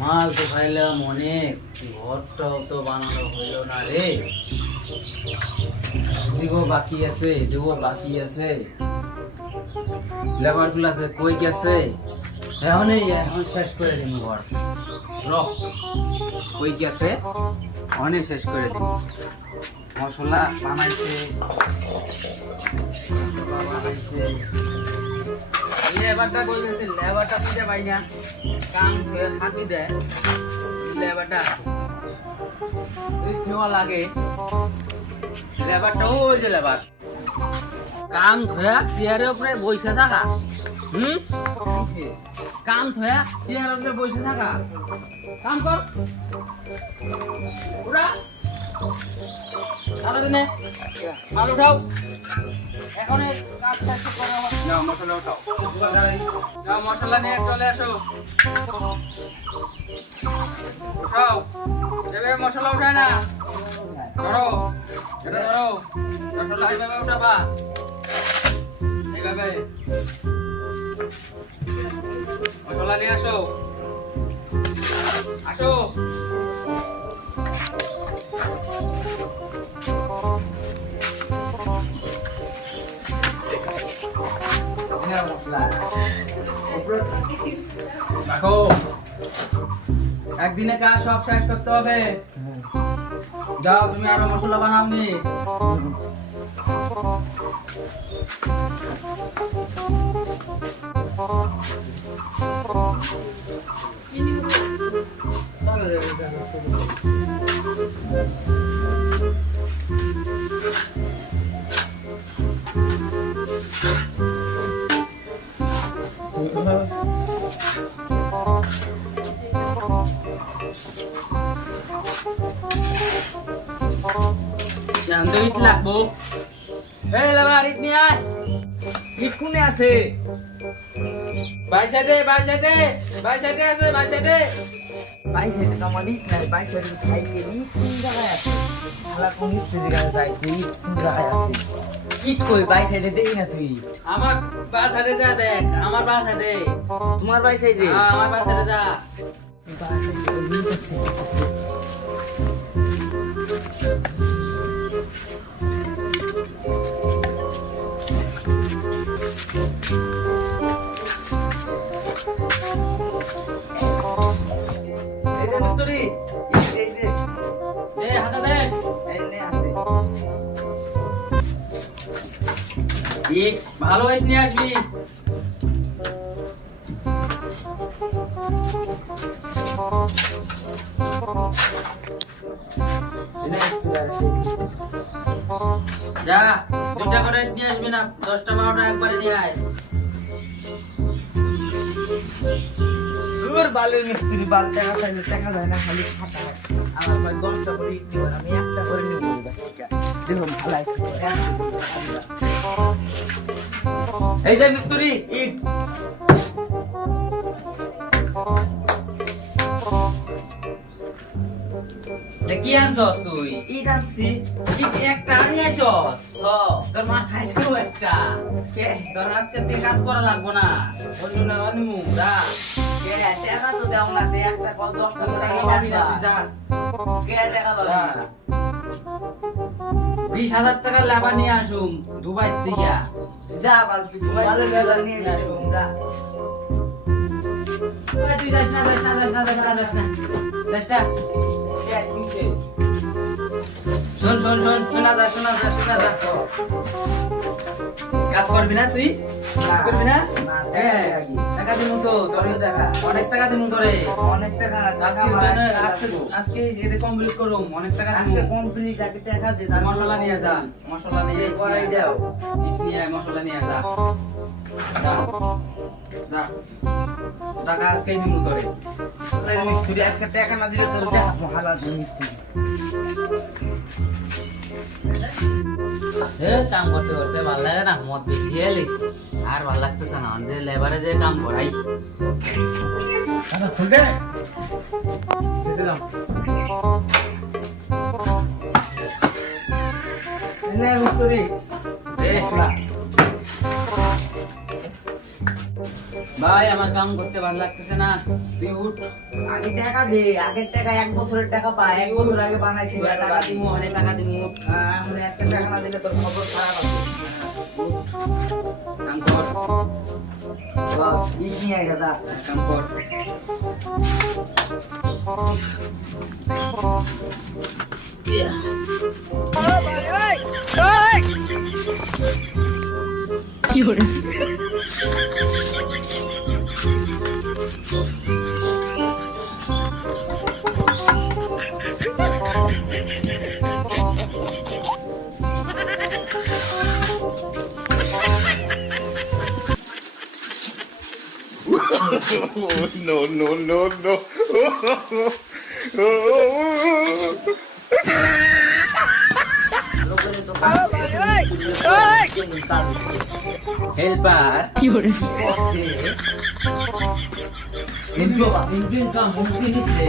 মাল তো খাইলাম অনেক, ঘরটাও তো বানানো হইল না রে। এদিকেও বাকি আছে, এদিকেও বাকি আছে, লেবার গুলো আছে কই গেছে? এখন শেষ করে দিন ঘর। কই গেছে? অনেক শেষ করে দিন। মশলা বানাইছে, লেবারটা কই গেছে? লেবারটা খুঁজে পাই না, কাম ধুয়ে ফাঁকি দেয়। লেবারটা কেমন লাগে? লেবারটা ওই যে লেবার কাম ধোয়া চেয়ারের উপরে বসে থাকা। কাম ধোয়া চেয়ারের উপরে বসে থাকা। কাম কর ওরা তাড়াতাড়ি নে, মাল উঠাও। এখন কাজ শেষ করে যাও, মশলা উঠাও। যাও মশলা নিয়ে চলে আসো। উঠাও, এভাবে মশলা উঠায় না। ধরো, এটা ধরো, মশলা এইভাবে উঠাবা, এইভাবে মশলা নিয়ে আসো। আসো, দেখো একদিনে কাজ সব শেষ করতে হবে। যাও, তুমি আরো মশলা বানাও নি। ইট লাগবো। এই লেবার ইট নিয়ে আয়। ইট কোনে আছে? বাই সাইডে, বাই সাইডে, বাই সাইডে আছে, বাই সাইডে। বাই সাইডে তো আমার ইট নাই, বাই সাইডে খাইতে ইট কোন জায়গায় আছে? শালা কোন মিস্ত্রি জায়গায় যাইতে ইট কোন জায়গায় আছে? ইট কই বাই সাইডে দেখি না তুই? আমার বা সাইডে যা দেখ, আমার বা সাইডে। তোমার বাই সাইডে? হ্যাঁ, আমার বা সাইডে যা। বাই সাইডে ইট আছে। এই যে মিস্ত্রি, এই যে এ হাতে দে। এই নে হাতে। ইট ভালো ইট নিয়ে আসবি। যা, 2টা করে ইট নিয়ে আসবি না, 10টা 12টা একবারে নিয়ে আয়। তোর বালের মিস্ত্রি বাল টাকা চাইলে টাকা দেয় না, খালি খাটা হয়। আমার ভাই 10টা করে ইট দিবে, আমি একটা করে নিব। দেখুন ভালো আছে। এই যে মিস্ত্রি ইট। কি আনছস তুই? ইট আনছি। ইট একটা নিয়ে আইছস? তোর মাথায় কেউ একটা। কে তোর আজকে দিয়ে কাজ করা লাগবো না, অন্য না অনিমু যা। কে টাকা তো দেও না, তে একটা 10টা করে টাকা ইট পাবি না আনবা। তুই যা। কে টাকা যা। পাবি? 20,000 টাকা লেবার নিয়ে আসুম দুবাই থেকে। যা বাল তুই ভালো লেবার নিয়ে আসুন যা। তুই যাস না, যাস না, যাস না, যাস না, যাস না, যাস না। কে তুই শোন শোন শোন, শোনা যা, শোনা যা, শোনা যা। কাজ করবি না তুই? কাজ করবি না? হ্যাঁ, টাকা দিমু তো তোর, অনেক টাকা দিমু তোরে। অনেক টাকা আজকের জন্য আজকে এটা কমপ্লিট করুম, অনেক টাকা দিমু। আজকে কমপ্লিট আগে টাকা দে, তারপর মশলা নিয়ে যা, মশলা নিয়ে করাই দাও। ইট নিয়ে আয়, মশলা নিয়ে যা। যা যা, টাকা আজকেই দিমু তোরে। আল্লাহর মিস্ত্রি আজকে টাকা না দিলে তোর দেখ মহালা মিস্ত্রি। কাম করতে করতে ভালো লাগে না, মদ বেশি খেয়ে লিছি, আর ভালো লাগতেছে না। আমাদের লেবারে যে কাম করাই, আচ্ছা খুলতে দিতে দাও। এনে মিস্ত্রি এ, ভাই আমার কাম করতে ভালো লাগতেছে না, তুই উঠ। আগে টাকা দে, আগের টাকা 1 বছরের টাকা পায়, 1 বছর আগে বানাইছি তোরা টাকা দিমু, অনেক টাকা দিমু। এখন একটা টাকা না দিলে তোর খবর খারাপ আছে। কাম কর, ইট নিয়ে আয় দাদা। কাম কর। No, no, no, no. লোকের দোকান হেল্পার কি করে ইনকাম মুক্তি নিছে